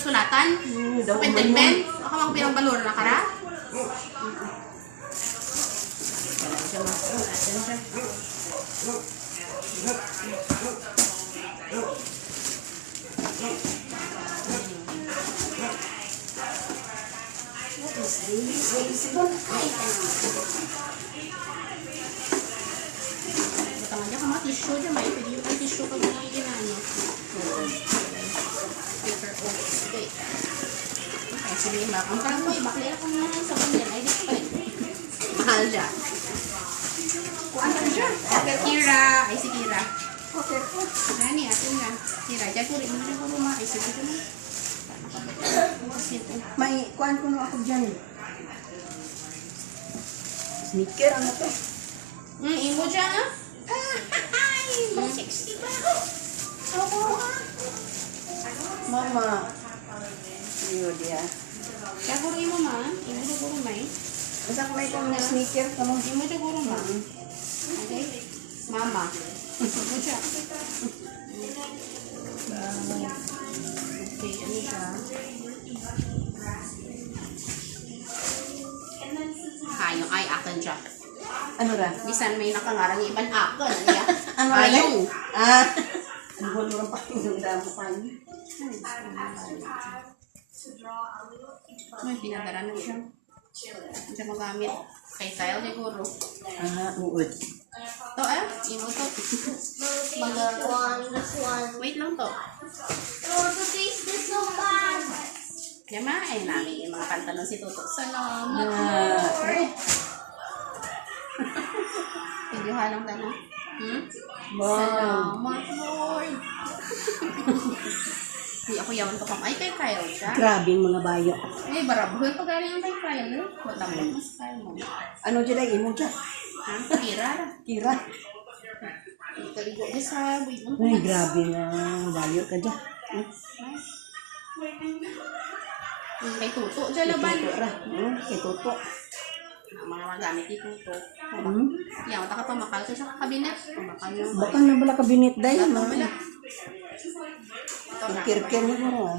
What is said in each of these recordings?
sulatan? Open pen? Baka mga pirang balor na kara? Wala siya masulatan siya. Tangan niya ka mga tissue dyan. May pwede yung tissue pag ginano. Paper oats. Okay. Okay, sabihin ba? Kung parang po, bakli ako nga sa bunyan. Ay, dito pa rin. Mahal siya. Kuhaan ka siya. Kira. Ay, si Kira. Okay. Nani, atin na. Kira, dyan ko rin. Hindi ko rumaki. Sige ko na. May kuhaan ko na ako dyan. Sneaker, ano to? Imo dyan, ha? Ay, 60 ba? Oo, ha? Mama. Iyo dia. Kaya guro imo, ma? Imo dyan guro, may? Basta ko may kong sneaker ka mo. Imo dyan guro, ma? Okay? Mama. Imo dyan. Okay, ano siya? Hayong ay akin siya. Ano ra? Bisan may nakangarang iban akin. Ano yan? Ano ra? Hayong. Ano ba naman pa yung damo pa niya? Ay, pinadala na siya. Hindi siya magamit. Kay Kyle, siguro. Uod. To, imo to. Wait lang to. Yama, namin yung mga kanta nun si Tuto. Salamat. Hindi halang na. Salamat, Lord. Hindi ako yawan to kang. Ay, kay Kyle siya. Grabe yung mga bayo. Ay, barabuhin pa galing ang kay Kyle. Wala mo mas Kyle mo. Ano dyan ay imo dyan? Kira. Kira. Kaligo niya sa buhay mo. Ay, grabe na bayo ka dyan. Kay Tuto, dyan laban. Kay Tuto. Ang mga magamit ni Tuto. Yan, mata ka pa makal sa kabinet. Pamakal nyo. Baka na bala kabinet dahil. Ito wala. Kir-kir mo mo.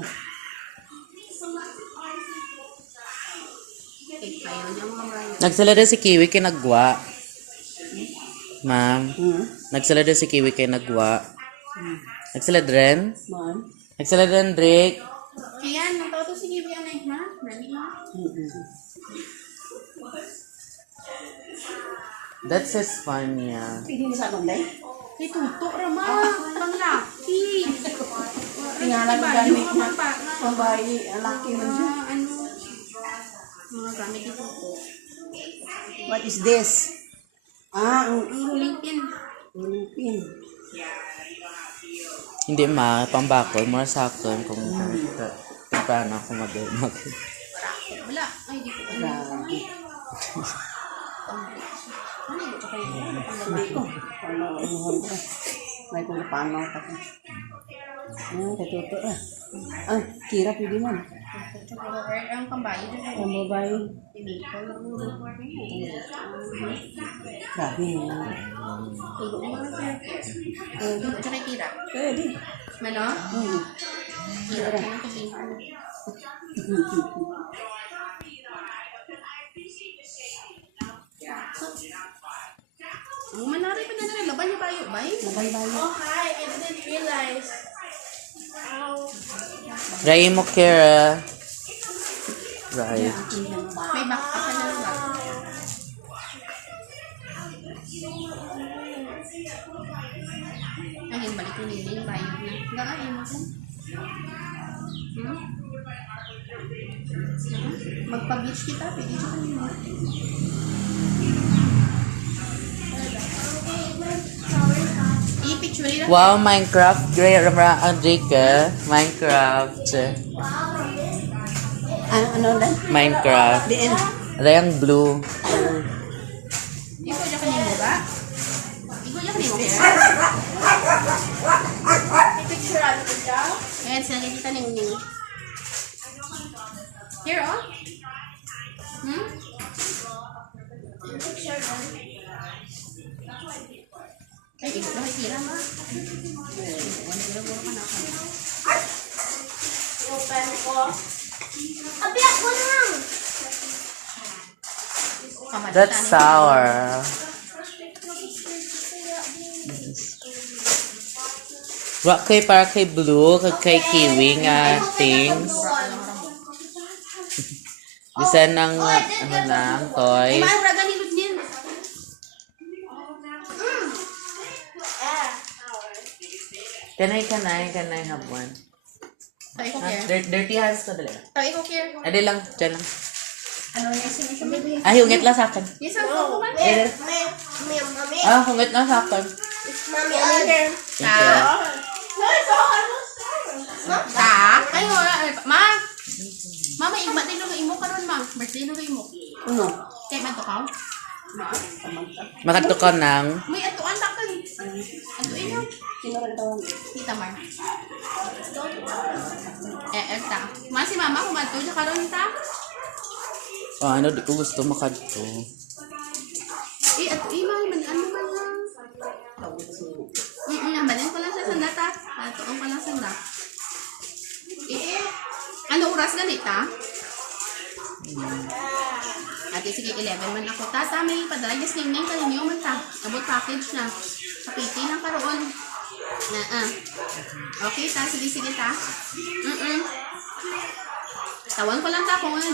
Nagsalada si Kiwi kay nagwa. Ma'am. Nagsalada si Kiwi kay nagwa. Nagsalada rin? Ma'am. Nagsalada rin, Drake. Kaya, natawa to si Kiwi anay, ma? Nani, ma? That says fun, yeah. Pwede mo sa manday? Kay Tuto, Rama. Panglaki. Tingala ko gamit na. Pambayi, laki man dyan. Ano? Mga gamit ni Tuto. What is this? Ang Ruling pin. ulupin. Hindi ma, pambakol. Mura sa akin kung paano ako mag... Wala. Ay, di ko. Grabe. Ano ito kayo? Hindi ko. May kung paano ka. Katuto ah. Kira pwede man. Ang pambayo. Ang babae. Grabe mo. Tulo mo na siya. Tulo siya kay Kira. Pwede. Mano? Kira siya ng tubihan. Ang manari pa na laban niya bayo, bay? Labay-bayo. Oh, hi. I didn't realize. Ray mo, Kira. Right. May backpack ka na lang ba? Naging balik ko nila yung bayo na. Gagain mo ko. Magpa-beach kita, pwede siya kanina. I-picture nila. Wow, Minecraft. Great, Drake, Minecraft. Ano na? Minecraft. Diin. Ada yang blue. Ikaw dyan kanino ba? Ikaw dyan kanino kaya? I-picture ano ko siya? Ayan, sila kita ning. Here, oh. Picture mo. Ay, ikaw nakikira ma. Wala ka na ako. open ko. Abiyak ko lang. That's sour. Wa kay para kay blue, kay kiwi nga things. Bisa nang ano lang, toy. Ay, raga ni Ludnin. Kanay habuan. Tayo ko Ah, care. dirty hands ko dali. Tayo ko care. Ade lang, dyan lang. Ano yung sinisinig? Ay, hungit lang sa akin. Yes, ako kuman. Mami. Hungit lang sa akin. Mami, order. Thank you. Ta? Ay, wala. Ma! Mama, igba din nung imo karon ma. Birthday nung imo. Ano? Kaya man to ka? Makato ka ng May atuan ta kan. Atuin mo. Sino rin tawag? Tita Mar. Ta. Ma si mama kumadto siya karon ta. ano, di ko gusto makadto. Atuin mo man ano man lang. Nabalin ko lang sa sanda ta. Atuon ko lang sanda. Ano oras ganita? Ate, sige, 11 man ako. Tata, may padala. Yes, ning ka ninyo man ta. Abot package na. Kapiti lang karoon. Okay, ta. Sige, ta. Tawan ko lang ta kung ano